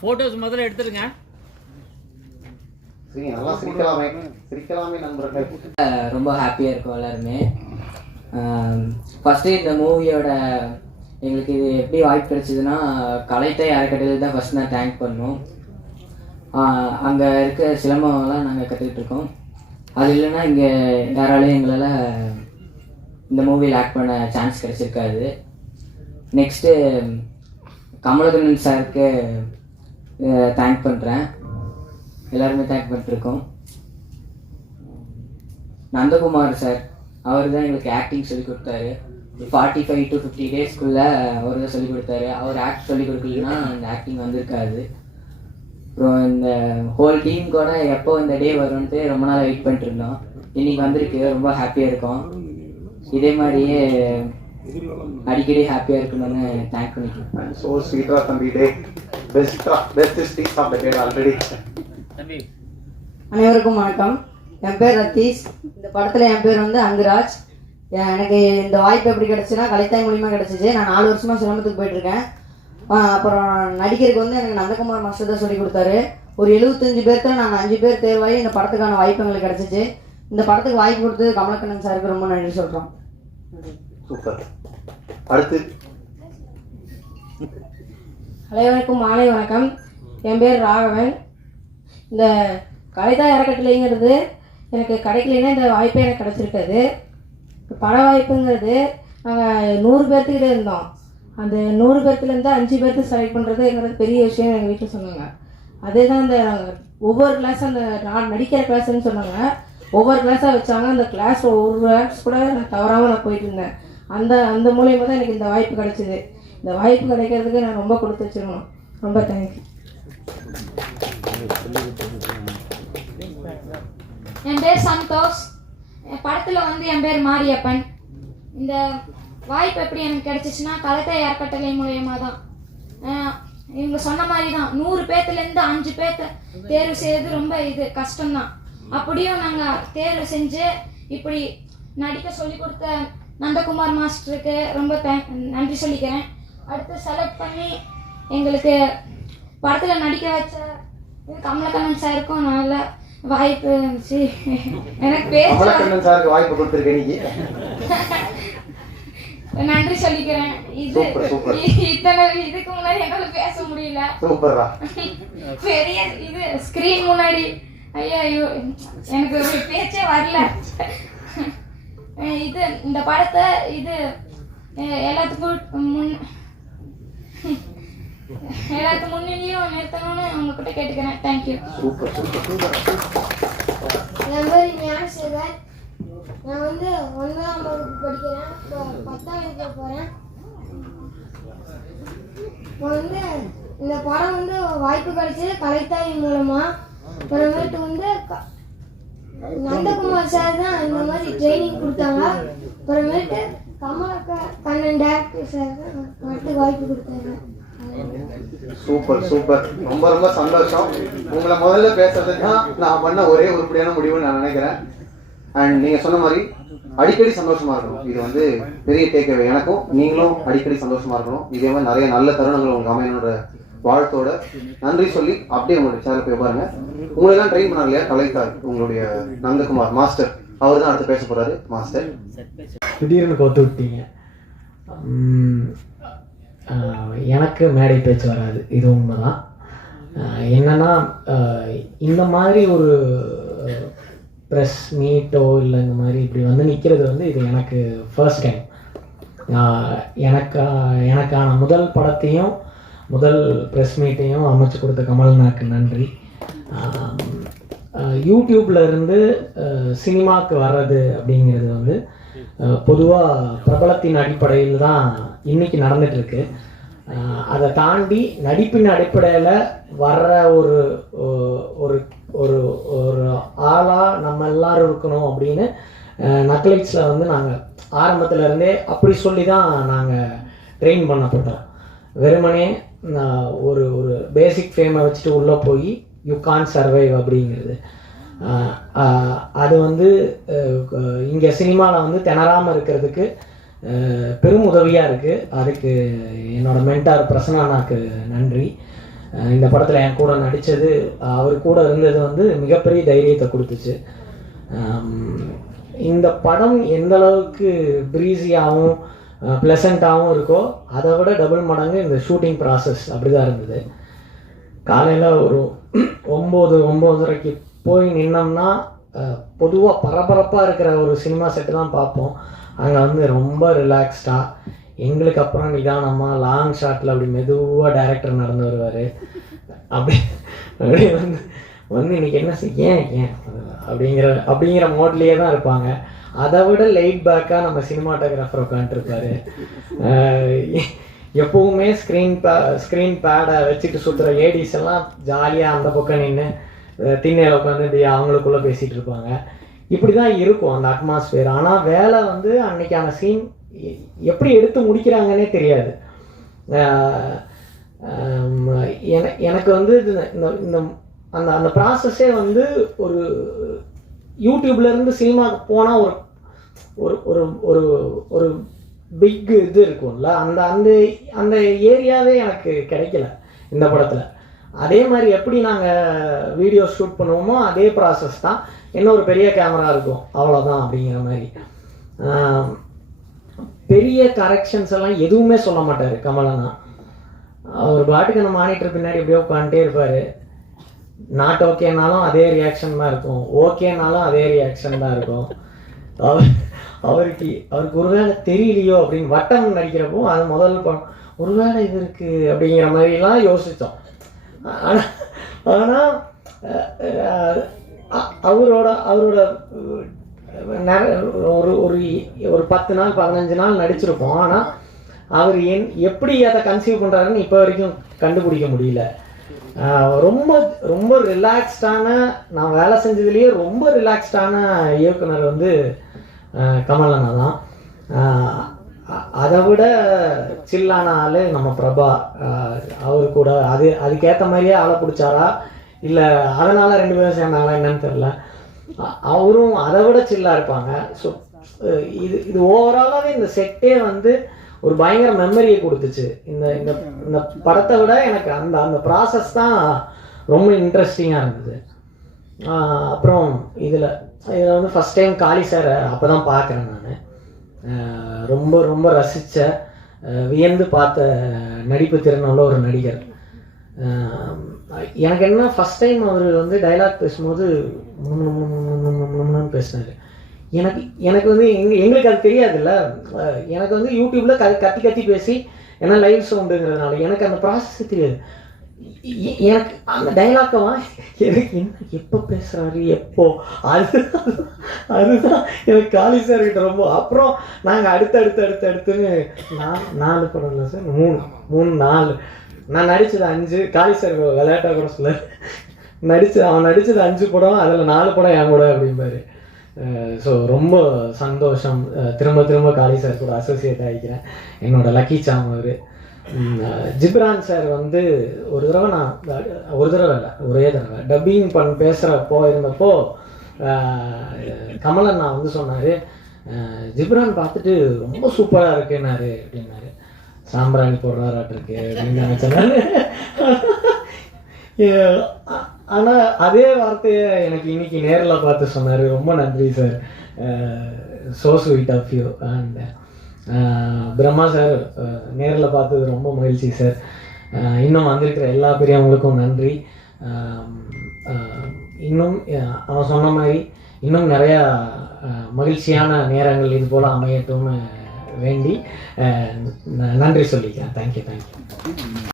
Photos முதல்ல எடுத்துருங்க. ரொம்ப ஹாப்பியாக இருக்கும் எல்லாருமே. ஃபஸ்ட்டு இந்த மூவியோட எங்களுக்கு இது எப்படி வாய்ப்பு கிடைச்சிதுன்னா, கலைத்தாய் அறக்கட்டளையில் தான் ஃபஸ்ட் நான் தேங்க் பண்ணோம். அங்கே இருக்க சிலம்பம்லாம் நாங்கள் கற்றுக்கிட்டு இருக்கோம். அது இல்லைன்னா இங்கே யாராலையும் எங்களால் இந்த மூவியில் ஆக்ட் பண்ண சான்ஸ் கிடச்சிருக்காது. நெக்ஸ்ட்டு கமலக்கண்ணன் சாருக்கு தேங்க் பண்ணுறேன். எல்லாருமே தேங்க் பண்ணிட்டுருக்கோம். நந்தகுமார் சார், அவர் தான் எங்களுக்கு ஆக்டிங் சொல்லிக் கொடுத்தாரு. 45 to 50 டேஸ்க்குள்ளே அவர் தான் சொல்லிக் கொடுத்தாரு. அவர் ஆக்ட் சொல்லிக் கொடுக்கலன்னா இந்த ஆக்டிங் வந்திருக்காது. அப்புறம் இந்த ஹோல் டீம் கூட எப்போ இந்த டே வரும்ன்ட்டு ரொம்ப நாள் வெயிட் பண்ணிட்டு இருந்தோம். இன்னைக்கு வந்திருக்கு, ரொம்ப ஹாப்பியாக இருக்கும். இதே மாதிரியே அடிக்கடி ஹாப்பியாக இருக்கணும்னு தேங்க் பண்ணிக்கிறேன். ஸோ ஸ்வீட்டா தம்பி, the best speech of the day already. அனைவருக்கும் வணக்கம். என் பேர் ரத்தீஷ். இந்த படத்தில் என் பேர் வந்து அங்குராஜ். எனக்கு இந்த வாய்ப்பு எப்படி கிடச்சுன்னா கலைத்தாய் மூலியமாக கிடச்சிச்சு. நான் 4 வருஷமாக சிலம்பத்துக்கு போயிட்டுருக்கேன். அப்புறம் நடிகருக்கு வந்து எனக்கு நந்தகுமார் மாஸ்டர் தான் சொல்லி கொடுத்தாரு. ஒரு 75 பேர்த்தில் நாங்கள் 5 பேர் தேர்வாகி இந்த படத்துக்கான வாய்ப்பு எங்களுக்கு கிடச்சிச்சு. இந்த படத்துக்கு வாய்ப்பு கொடுத்தது கமலக்கண்ணன் சாருக்கு ரொம்ப நன்றி சொல்கிறோம். சூப்பர். அடுத்து அனைவருக்கும் மாலை வணக்கம். என் பேர் ராகவன். இந்த கலைத்தாய் அறக்கட்டளைங்கிறது எனக்கு கிடைக்கலன்னா இந்த வாய்ப்பே எனக்கு கிடச்சிருக்காது. பட வாய்ப்புங்கிறது நாங்கள் 100 பேர்த்துக்கிட்டே இருந்தோம். அந்த 100 பேர்த்துலேருந்து 5 பேர்த்து செலக்ட் பண்ணுறதுங்கிறது பெரிய விஷயம் எங்கள் வீட்டில் சொன்னாங்க. அதே தான் இந்த ஒவ்வொரு கிளாஸ், அந்த நான் நடிக்கிற கிளாஸ்ன்னு சொன்னாங்க, ஒவ்வொரு கிளாஸாக வச்சாங்க. அந்த கிளாஸ் ஒவ்வொரு கிளாஸ் கூட நான் தவறாமல் நான் போயிட்டு இருந்தேன். அந்த மூலியமாக தான் எனக்கு இந்த வாய்ப்பு கிடைச்சிது. இந்த வாய்ப்பு கிடைக்கிறதுக்கு நான் ரொம்ப கொடுத்து வச்சுருக்கணும். ரொம்ப தேங்க்யூ. என் பேர் சந்தோஷ். படத்தில் வந்து என் பேர் மாரியப்பன். இந்த வாய்ப்பு எப்படி எனக்கு கிடைச்சிச்சுன்னா கலைத்தாய் அறக்கட்டளை மூலியமாக தான். இவங்க சொன்ன மாதிரி தான் 100 பேர்த்துலேருந்து 5 பேர்த்த தேர்வு செய்கிறது ரொம்ப கஷ்டம்தான். அப்படியும் நாங்கள் தேர்வு செஞ்சு இப்படி நடிக்க சொல்லி கொடுத்த நந்தகுமார் மாஸ்டருக்கு ரொம்ப நன்றி சொல்லிக்கிறேன். அடுத்து செலக்ட் பண்ணி எங்களுக்கு படத்தில் நடிக்க வச்ச கமலக்கண்ணன் சாருக்கும் நல்ல வாய்ப்பு இருந்துச்சு. எனக்கு கமலக்கண்ணன் சாருக்கு வாய்ப்பு கொடுத்துருக்கேன். நன்றி சொல்லிக்கிறேன். இத்தனை இதுக்கு முன்னாடி என்னால பேச முடியல. பெரிய ஸ்கிரீன் முன்னாடி ஐயோ எனக்கு ஒரு பேச்சே வரல. இந்த படத்தை எல்லாத்துக்கும் முன்னிலையும் நிறுத்தணும்னு உங்ககிட்ட கேட்டுக்கிறேன். தேங்க்யூ. என் பேர் ஞானசேகர். நான் வந்து 9ஆம் வகுப்பு படிக்கிறேன். இப்போ 10ஆம் வகுப்பு போகிறேன். இப்போ வந்து இந்த படம் வந்து வாய்ப்பு கிடைச்சது கலைத்தாய் மூலமாக. அப்புறமேட்டு வந்து நந்தகுமார் சார் தான் இந்த மாதிரி ட்ரைனிங் கொடுத்தாங்க. அப்புறமேட்டு கமலக்கண்ணன் டேரக்டர் சார் தான் படத்துக்கு வாய்ப்பு கொடுத்தாங்க. Super super. ரொம்ப ரொம்ப சந்தோஷம். உங்களை முதல்ல பேசுறதுக்கு தான் நான் பண்ண ஒரே உருப்படியான முடிவுன்னு நான் நினைக்கிறேன். அண்ட் நீங்கள் சொன்ன மாதிரி அடிக்கடி சந்தோஷமா இருக்கணும். இது வந்து பெரிய டேக்அவே. எனக்கும் நீங்களும் அடிக்கடி சந்தோஷமா இருக்கணும். இதே மாதிரி நிறைய நல்ல தருணங்கள் உங்களுக்கு அமையணுன்ற வாழ்த்தோட நன்றி சொல்லி அப்படியே உங்களுடைய சேனல் போய் பாருங்க. உங்களெல்லாம் ட்ரெயின் பண்ணாங்க இல்லையா கலைத்தாய், உங்களுடைய நந்தகுமார் மாஸ்டர், அவர் தான் அடுத்து பேச போறாரு. மாஸ்டர், திடீர்னு கொத்து விட்டீங்க. எனக்கு மேடை பேச்சு வராது, இது உண்மைதான். என்னன்னா இந்த மாதிரி ஒரு ப்ரெஸ் மீட்டோ இல்லை இந்த மாதிரி இப்படி வந்து நிற்கிறது வந்து இது எனக்கு ஃபர்ஸ்ட் டைம். எனக்கான முதல் படத்தையும் முதல் ப்ரெஸ் மீட்டையும் அமைச்சு கொடுத்த கமல்நாக்கு நன்றி. யூடியூப்ல இருந்து சினிமாவுக்கு வர்றது அப்படிங்கிறது வந்து பொதுவாக பிரபலத்தின் அடிப்படையில் தான் இன்றைக்கி நடந்துகிட்ருக்கு. அதை தாண்டி நடிப்பின் அடிப்படையில் வர்ற ஒரு ஒரு ஒரு ஒரு ஆளாக நம்ம எல்லாரும் இருக்கணும் அப்படின்னு நக்லைட்ஸில் வந்து நாங்கள் ஆரம்பத்துலேருந்தே அப்படி சொல்லி தான் நாங்கள் ட்ரெயின் பண்ணப்பட்டோம். வெறுமனே ஒரு ஒரு பேசிக் ஃபேமை வச்சுட்டு உள்ளே போய் யூ கான் சர்வைவ் அப்படிங்கிறது அது வந்து இங்கே சினிமாவில் வந்து திணறாமல் இருக்கிறதுக்கு பெரும் உதவியாக இருக்குது. அதுக்கு என்னோட மென்டார் பிரசன்னாக்கு நன்றி. இந்த படத்தில் என் கூட நடித்தது, அவர் கூட இருந்தது வந்து மிகப்பெரிய தைரியத்தை கொடுத்துச்சு. இந்த படம் எந்த அளவுக்கு ப்ரீஸியாகவும் ப்ளசண்ட்டாகவும் இருக்கோ அதை விட டபுள் மடங்கு இந்த ஷூட்டிங் ப்ராசஸ் அப்படி தான் இருந்தது. காலையில் ஒரு 9-9:30 போய் நின்னோம்னா பொதுவாக பரபரப்பாக இருக்கிற ஒரு சினிமா செட்டு தான் பார்ப்போம். அங்கே வந்து ரொம்ப ரிலாக்ஸ்டாக எங்களுக்கு அப்புறம் நிதானமாக லாங் ஷாட்டில் அப்படி மெதுவாக டைரக்டர் நடந்து வருவார். அப்படியே வந்து இன்றைக்கி என்ன ஏன் அப்படிங்கிற மோட்லேயே தான் இருப்பாங்க. அதை விட லைட் பேக்காக நம்ம சினிமாட்டோகிராஃபர் உட்காந்துருப்பார். எப்போவுமே ஸ்க்ரீன் பேடை வச்சுட்டு சுற்றுற ஏடிஸ் எல்லாம் ஜாலியாக அந்த பக்கம் நின்று திண்ணையில் உட்காந்து இப்படி அவங்களுக்குள்ளே பேசிகிட்டு இருப்பாங்க. இப்படி தான் இருக்கும் அந்த அட்மாஸ்பியர். ஆனால் வேலை வந்து அன்னைக்கான சீன் எப்படி எடுத்து முடிக்கிறாங்கன்னே தெரியாது. எனக்கு வந்து இந்த அந்த அந்த ப்ராசஸே வந்து ஒரு யூடியூப்லேருந்து சினிமாவுக்கு போனால் ஒரு ஒரு ஒரு ஒரு பிக் இது இருக்கும்ல, அந்த அந்த அந்த ஏரியாவே எனக்கு கிடைக்கல இந்த படத்தில். அதே மாதிரி எப்படி நாங்கள் வீடியோ ஷூட் பண்ணுவோமோ அதே ப்ராசஸ் தான். என்ன ஒரு பெரிய கேமரா இருக்கும் அவ்வளோதான் அப்படிங்கிற மாதிரி. பெரிய கரெக்ஷன்ஸ் எல்லாம் எதுவுமே சொல்ல மாட்டார் கமலண்ணா. அவர் பாட்டுக்கு அந்த மானிட்டர் பின்னாடி எப்படியோ உட்காந்துட்டே இருப்பார். நாட் ஓகேனாலும் அதே ரியாக்ஷன் தான் இருக்கும், ஓகேனாலும் அதே ரியாக்ஷன் தான் இருக்கும். அவருக்கு ஒருவேளை தெரியலையோ அப்படின்னு வட்டம் நடிக்கிறப்போ அது முதல் படம் ஒருவேளை இது இருக்குது அப்படிங்கிற மாதிரிலாம் யோசித்தோம். ஆனால் அவரோட ஒரு 10 நாள் 15 நாள் நடிச்சிருப்போம். ஆனால் அவர் எப்படி அதை கன்சீவ் பண்ணுறாருன்னு இப்போ வரைக்கும் கண்டுபிடிக்க முடியல. ரொம்ப ரொம்ப ரிலாக்ஸ்டான, நான் வேலை செஞ்சதுலேயே ரொம்ப ரிலாக்ஸ்டான இயக்குனர் வந்து கமலண்ணா தான். அதை விட சில்லான ஆள் நம்ம பிரபா. அவர் கூட அதுக்கேற்ற மாதிரியே ஆளை பிடிச்சாரா இல்லை அதனால் 2 பேரும் சேர்ந்தாங்களா என்னன்னு தெரில. அவரும் அதை விட சில்லாக இருப்பாங்க. ஸோ இது ஓவராலாகவே இந்த செட்டே வந்து ஒரு பயங்கர மெமரியை கொடுத்துச்சு. இந்த படத்தை விட எனக்கு அந்த ப்ராசஸ் தான் ரொம்ப இன்ட்ரெஸ்டிங்காக இருந்தது. அப்புறம் இதில் வந்து ஃபஸ்ட் டைம் காளி சாரை அப்போ தான் பார்க்குறேன் நான். ரொம்ப ரொம்ப ரசித்த வியந்து பார்த்த நடிப்பு திறனுள்ள ஒரு நடிகர். எனக்கு என்ன ஃபஸ்ட் டைம் அவர் வந்து டைலாக் பேசும்போது பேசினார். எனக்கு வந்து எங்களுக்கு அது தெரியாதுல்ல. எனக்கு வந்து யூடியூப்பில் கத்தி பேசி ஏன்னா லைவ் சவுண்டுங்கிறதுனால எனக்கு அந்த ப்ராசஸ் தெரியாது. எனக்கு அந்த டைலாக்கவா எனக்கு என்ன எப்போ பேசுகிறாரு எப்போ அதுதான் எனக்கு காளி சார்கிட்ட ரொம்ப. அப்புறம் நாங்கள் அடுத்துன்னு 4 படம் இல்லை சார், 3-4 நான் நடித்தது 5. காளி சார் விளையாட்டாக கூட சொல்ல அவன் நடித்தது 5 படம், அதில் 4 படம் என் கூட அப்படிம்பாரு. ஸோ ரொம்ப சந்தோஷம். திரும்ப காளி சார் கூட அசோசியேட் ஆகிக்கிறேன். என்னோட லக்கி சாம் அவர். ஜிப்ரான் சார் வந்து ஒரு தடவை இல்லை ஒரே தடவை டப்பிங் பேசுகிறப்போ இருந்தப்போ கமலண்ணா வந்து சொன்னார், ஜிப்ரான் பார்த்துட்டு ரொம்ப சூப்பராக இருக்குன்னாரு அப்படின்னாரு. சாம்பிராணி போடுறாராட்டிருக்கு அப்படின்னு நினச்சேன். ஆனால் அதே வார்த்தையை எனக்கு இன்னைக்கு நேரில் பார்த்து சொன்னார். ரொம்ப நன்றி sir, so sweet of you. And Brahma sir நேரில் பார்த்தது ரொம்ப மகிழ்ச்சி சார். இன்னும் வந்திருக்கிற எல்லா பெரியவங்களுக்கும் நன்றி. இன்னும் அவன் சொன்ன மாதிரி இன்னும் நிறையா மகிழ்ச்சியான நேரங்கள் இது போல் அமையட்டும்னு வேண்டி நன்றி சொல்லிக்கிறேன். தேங்க்யூ.